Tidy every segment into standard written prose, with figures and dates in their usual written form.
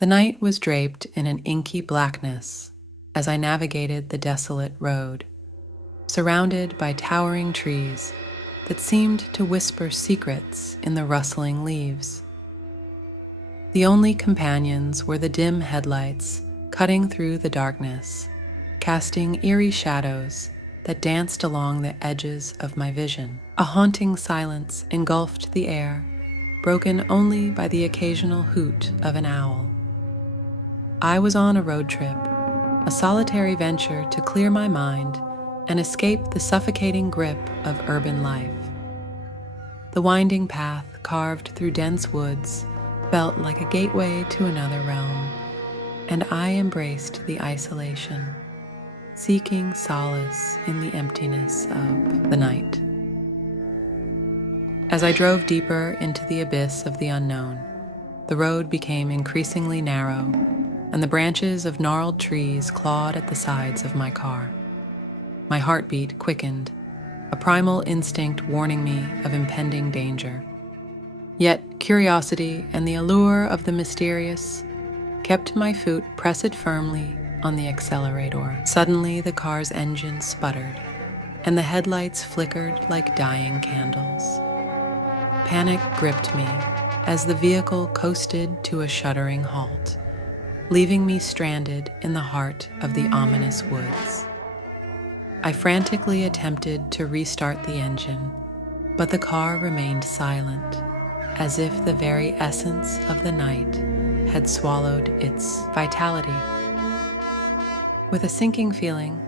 The night was draped in an inky blackness as I navigated the desolate road, surrounded by towering trees that seemed to whisper secrets in the rustling leaves. The only companions were the dim headlights cutting through the darkness, casting eerie shadows that danced along the edges of my vision. A haunting silence engulfed the air, broken only by the occasional hoot of an owl. I was on a road trip, a solitary venture to clear my mind and escape the suffocating grip of urban life. The winding path carved through dense woods felt like a gateway to another realm, and I embraced the isolation, seeking solace in the emptiness of the night. As I drove deeper into the abyss of the unknown, the road became increasingly narrow, and the branches of gnarled trees clawed at the sides of my car. My heartbeat quickened, a primal instinct warning me of impending danger. Yet curiosity and the allure of the mysterious kept my foot pressed firmly on the accelerator. Suddenly, the car's engine sputtered, and the headlights flickered like dying candles. Panic gripped me as the vehicle coasted to a shuddering halt, leaving me stranded in the heart of the ominous woods. I frantically attempted to restart the engine, but the car remained silent, as if the very essence of the night had swallowed its vitality. With a sinking feeling,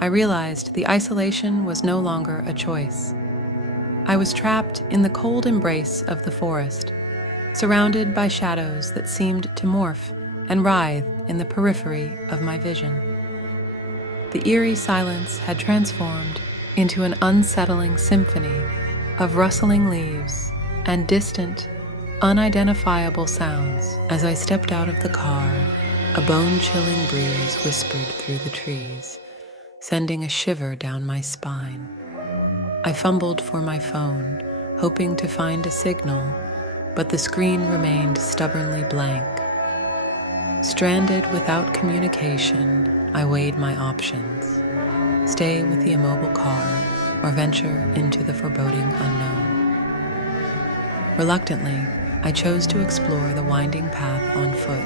I realized the isolation was no longer a choice. I was trapped in the cold embrace of the forest, surrounded by shadows that seemed to morph and writhe in the periphery of my vision. The eerie silence had transformed into an unsettling symphony of rustling leaves and distant, unidentifiable sounds. As I stepped out of the car, a bone-chilling breeze whispered through the trees, sending a shiver down my spine. I fumbled for my phone, hoping to find a signal, but the screen remained stubbornly blank. Stranded without communication, I weighed my options: stay with the immobile car or venture into the foreboding unknown. Reluctantly, I chose to explore the winding path on foot,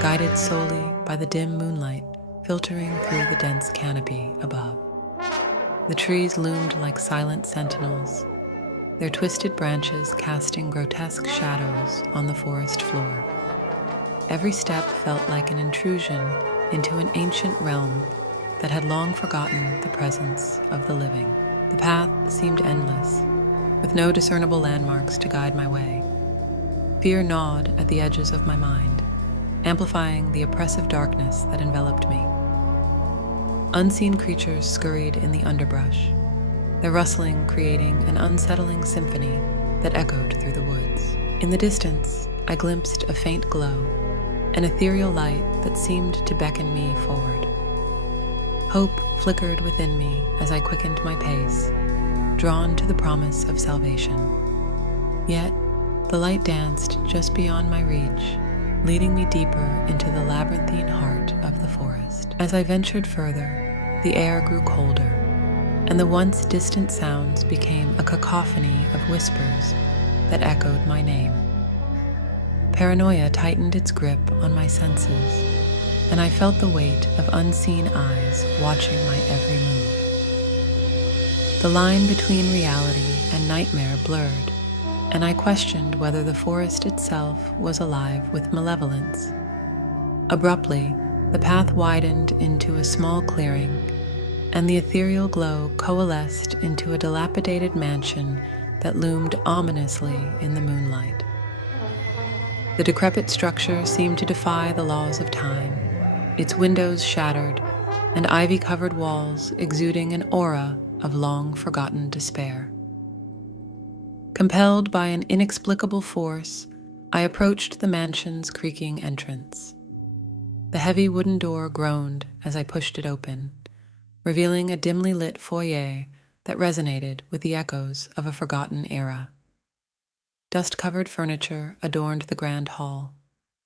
guided solely by the dim moonlight filtering through the dense canopy above. The trees loomed like silent sentinels, their twisted branches casting grotesque shadows on the forest floor. Every step felt like an intrusion into an ancient realm that had long forgotten the presence of the living. The path seemed endless, with no discernible landmarks to guide my way. Fear gnawed at the edges of my mind, amplifying the oppressive darkness that enveloped me. Unseen creatures scurried in the underbrush, their rustling creating an unsettling symphony that echoed through the woods. In the distance, I glimpsed a faint glow, an ethereal light that seemed to beckon me forward. Hope flickered within me as I quickened my pace, drawn to the promise of salvation. Yet, the light danced just beyond my reach, leading me deeper into the labyrinthine heart of the forest. As I ventured further, the air grew colder, and the once distant sounds became a cacophony of whispers that echoed my name. Paranoia tightened its grip on my senses, and I felt the weight of unseen eyes watching my every move. The line between reality and nightmare blurred, and I questioned whether the forest itself was alive with malevolence. Abruptly, the path widened into a small clearing, and the ethereal glow coalesced into a dilapidated mansion that loomed ominously in the moonlight. The decrepit structure seemed to defy the laws of time, its windows shattered and ivy-covered walls exuding an aura of long-forgotten despair. Compelled by an inexplicable force, I approached the mansion's creaking entrance. The heavy wooden door groaned as I pushed it open, revealing a dimly lit foyer that resonated with the echoes of a forgotten era. Dust-covered furniture adorned the grand hall,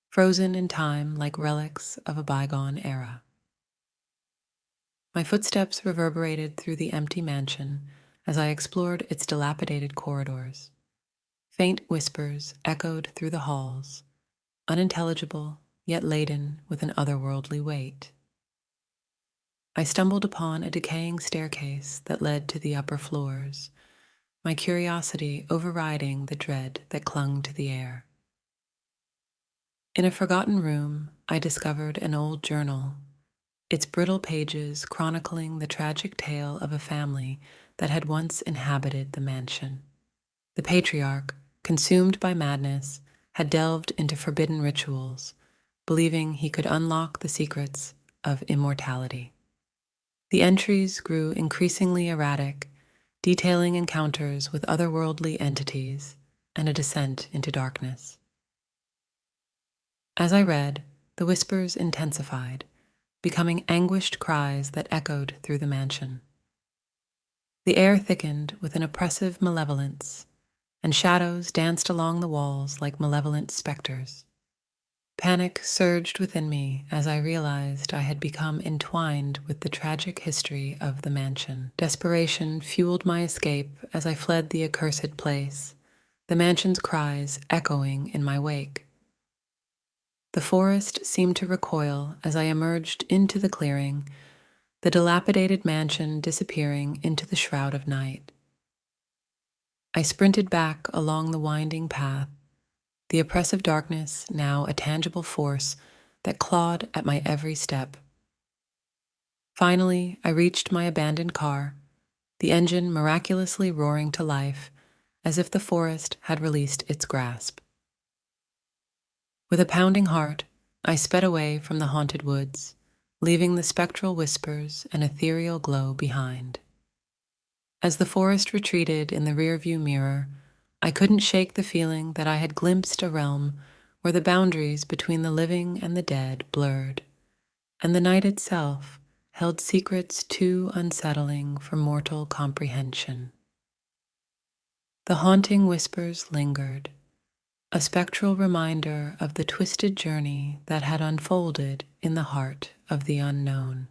frozen in time like relics of a bygone era. My footsteps reverberated through the empty mansion as I explored its dilapidated corridors. Faint whispers echoed through the halls, unintelligible yet laden with an otherworldly weight. I stumbled upon a decaying staircase that led to the upper floors, my curiosity overriding the dread that clung to the air. In a forgotten room, I discovered an old journal, its brittle pages chronicling the tragic tale of a family that had once inhabited the mansion. The patriarch, consumed by madness, had delved into forbidden rituals, believing he could unlock the secrets of immortality. The entries grew increasingly erratic, detailing encounters with otherworldly entities and a descent into darkness. As I read, the whispers intensified, becoming anguished cries that echoed through the mansion. The air thickened with an oppressive malevolence, and shadows danced along the walls like malevolent specters. Panic surged within me as I realized I had become entwined with the tragic history of the mansion. Desperation fueled my escape as I fled the accursed place, the mansion's cries echoing in my wake. The forest seemed to recoil as I emerged into the clearing, the dilapidated mansion disappearing into the shroud of night. I sprinted back along the winding path, the oppressive darkness now a tangible force that clawed at my every step. Finally, I reached my abandoned car, the engine miraculously roaring to life as if the forest had released its grasp. With a pounding heart, I sped away from the haunted woods, leaving the spectral whispers and ethereal glow behind. As the forest retreated in the rearview mirror, I couldn't shake the feeling that I had glimpsed a realm where the boundaries between the living and the dead blurred, and the night itself held secrets too unsettling for mortal comprehension. The haunting whispers lingered, a spectral reminder of the twisted journey that had unfolded in the heart of the unknown.